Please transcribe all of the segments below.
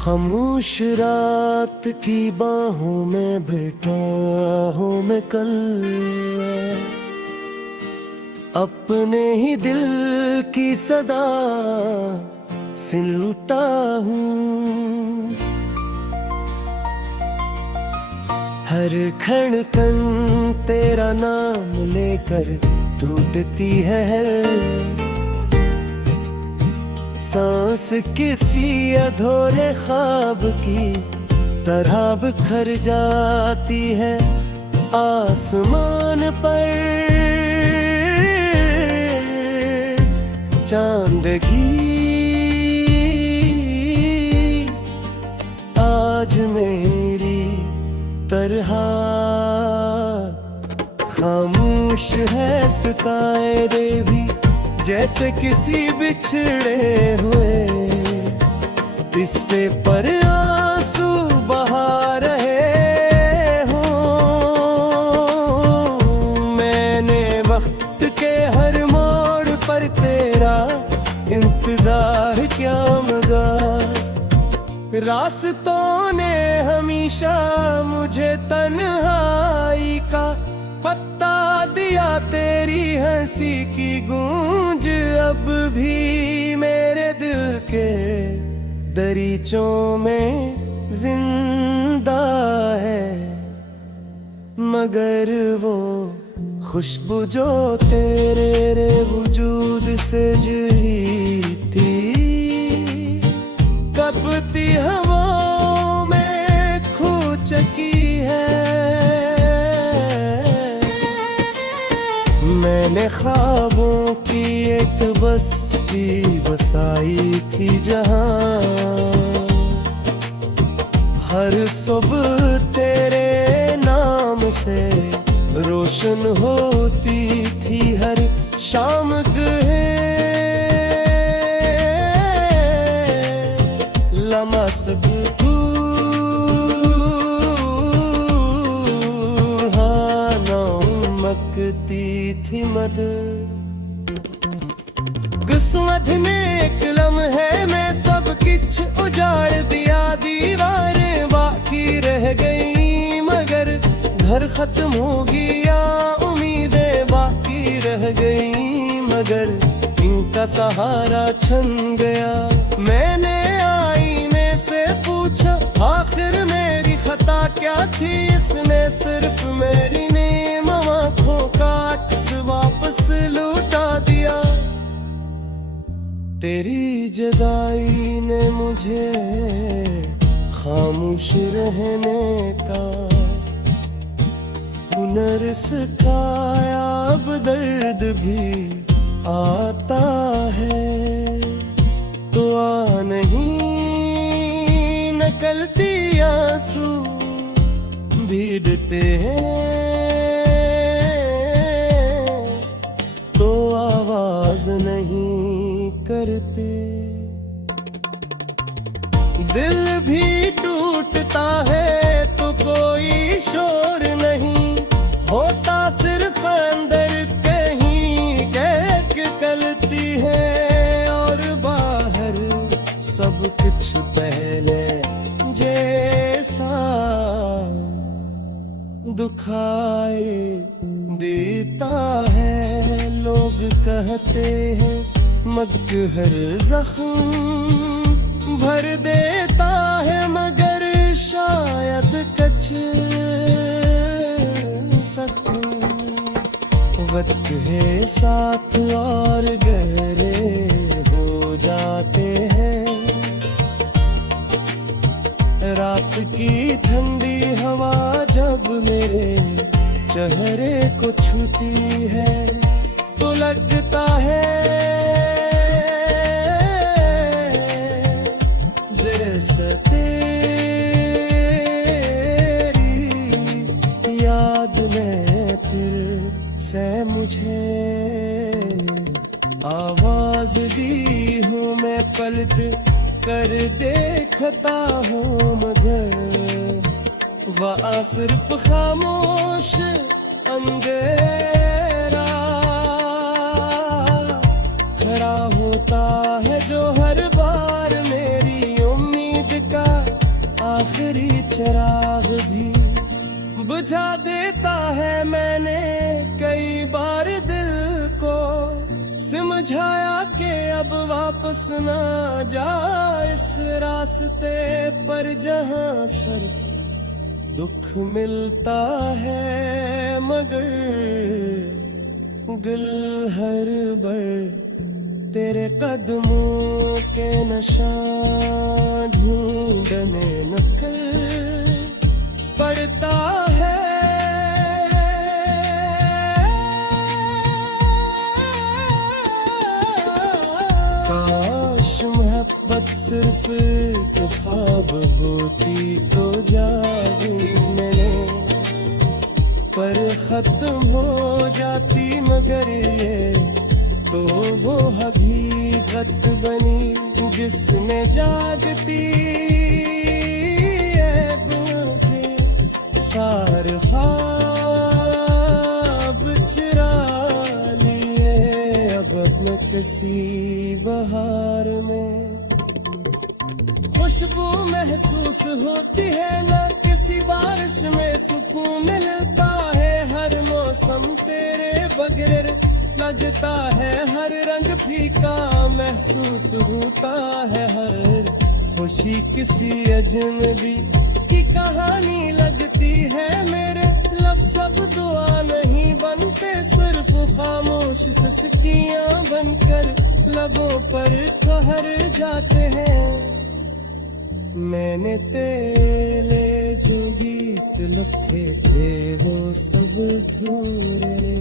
खामोश रात की बाहों में बैठा हूँ मैं कल, अपने ही दिल की सदा सुनता हूँ। हर क्षण कण तेरा नाम लेकर टूटती है, सांस किसी अधूरे ख्वाब की तरह बिखर जाती है। आसमान पर चांदगी आज मेरी तरह खामोश है, सितारे भी जैसे किसी बिछड़े हुए किस्से पर आंसू बहा रहे हो। मैंने वक्त के हर मोड़ पर तेरा इंतजार क्या मगा, रास्तों ने हमेशा मुझे तन्हाई का पत्ता दिया। तेरी हंसी की गूंज अब भी मेरे दिल के दरीचों में जिंदा है, मगर वो खुशबू जो तेरे वजूद से जुड़ी थी, कबती हवाओं में खो चुकी है। मैंने ख्वाबों की एक बस्ती बसाई थी जहां हर सुबह तेरे नाम से रोशन होती थी, हर शाम गए लम्हा तू मकती थी मद। किस्मत ने एक लम्हे में सब कुछ उजाड़ दिया, दीवारें बाकी रह गई मगर घर खत्म हो गया, उम्मीदें बाकी रह गई मगर इनका सहारा छन गया। मैंने आईने से पूछा आखिर मेरी खता क्या थी, इसने सिर्फ मेरी नीम आँखों का अक्स वापस लौटा दिया। तेरी जुदाई ने मुझे खामोश रहने का हुनर सिखाया, अब दर्द भी आता है तो आ नहीं नकलती आंसू भीड़ते हैं तो आवाज नहीं करते। दिल भी टूटता है तो कोई शोर नहीं होता, सिर्फ अंदर कहीं कहक कलती है और बाहर सब कुछ पहले जैसा दुखाए देता है। लोग कहते हैं मग हर जख्म भर देता है मगर शायद कच वक्त है साथ और गहरे हो जाते हैं। रात की ठंडी हवा जब मेरे चेहरे को छूती है तो लगता है जैसे तेरी याद में फिर से मुझे आवाज दी हूँ। मैं पलट कर देखता हूँ मगर वहाँ सिर्फ खामोश अंधेरा खड़ा होता है जो हर बार मेरी उम्मीद का समझा देता है मैंने कई बार दिल को, समझाया कि अब वापस ना जा इस रास्ते पर जहां सिर्फ दुख मिलता है, मगर दिल हर बार तेरे कदमों के निशान ढूंढने निकल पड़ता है। काश मोहब्बत सिर्फ एक ख्वाब होती तो जागूं मैंने, पर खत्म हो जाती मगर ये तो वो हकीकत बनी जिसने जागती सारे ख्वाब चुरा लिए अब अपने किसी बहार में। खुशबू महसूस होती है ना किसी बारिश में सुकून मिलता है, हर मौसम तेरे बगैर लगता है, हर रंग फीका महसूस होता है, हर खुशी किसी अजनबी की कहानी लगती है। मेरे लफ्ज़ सब दुआ नहीं बनते, सिर्फ खामोश सिसकियां बनकर लबों पर कहर जाते हैं। मैंने तेरे जो गीत लिखे थे वो सब धूरे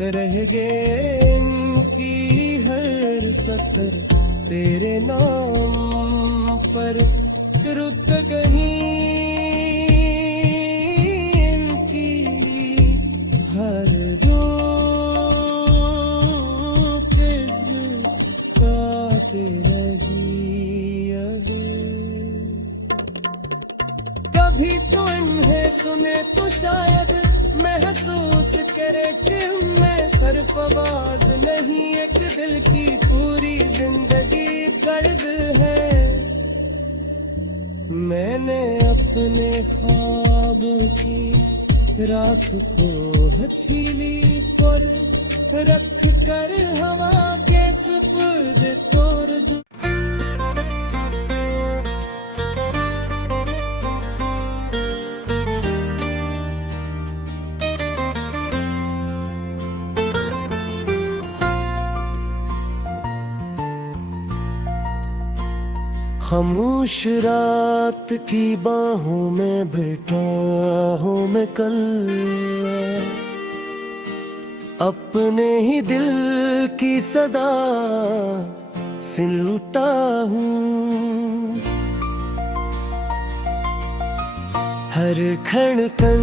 रह गए, इनकी हर सतर तेरे नाम पर रुक गई, इनकी हर दो किस काटे रही अब। कभी तो इन्हें सुने तो शायद महसूस करे कि मैं सिर्फ आवाज नहीं, एक दिल की पूरी जिंदगी दर्द है। मैंने अपने ख्वाब की राख को हथेली पर रख कर हवा के सुपुर्द तोड़ दूं। खामोश रात की बाहों में बैठा हूँ मैं कल, अपने ही दिल की सदा सुनता हूँ। हर धड़कन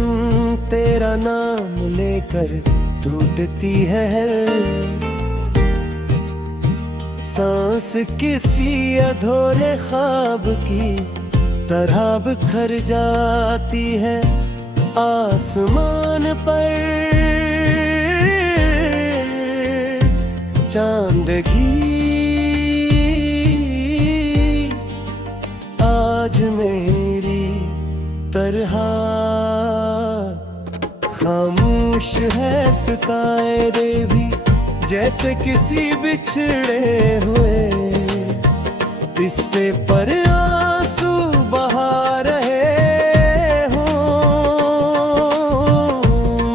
तेरा नाम लेकर टूटती है, सांस किसी अधूरे ख्वाब की तरह बिखर जाती है। आसमान पर चांदगी आज मेरी तरह खामोश है, सितारे भी जैसे किसी बिछड़े हुए किस्से पर आंसू बहा रहे हो।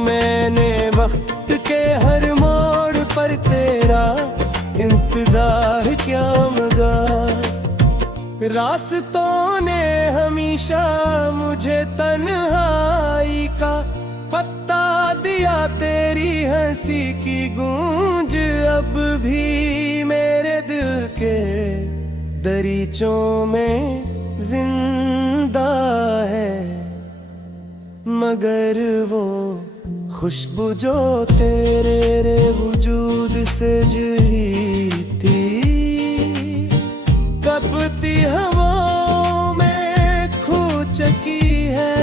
मैंने वक्त के हर मोड़ पर तेरा इंतजार क्या मगा, रास्तों ने हमेशा मुझे तन्हाई का पत्ता दिया, तेरी हंसी की गूंज अब भी मेरे दिल के दरीचों में जिंदा है। मगर वो खुशबू जो तेरे वजूद से जुड़ी थी, कपती हवाओं में खो चुकी है।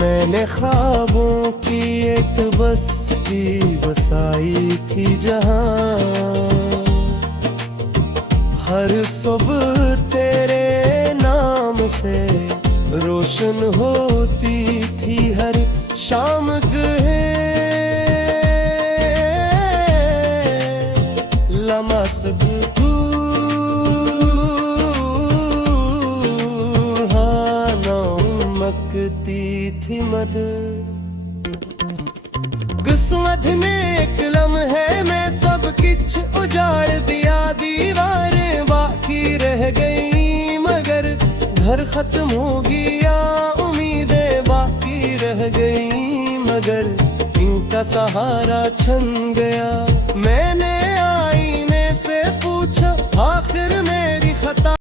मैंने ख्वाबों की एक बस्ती बसाई थी जहां हर सुबह तेरे नाम रोशन होती थी हर शाम गए लम्हा सब तू हाँ नमकती थी मद किस्मत ने एक लम्हे में सब कुछ उजाड़ दिया दीवारें बाकी रह गई मगर घर खत्म हो गया उम्मीदें बाकी रह गई मगर इनका सहारा छन गया मैंने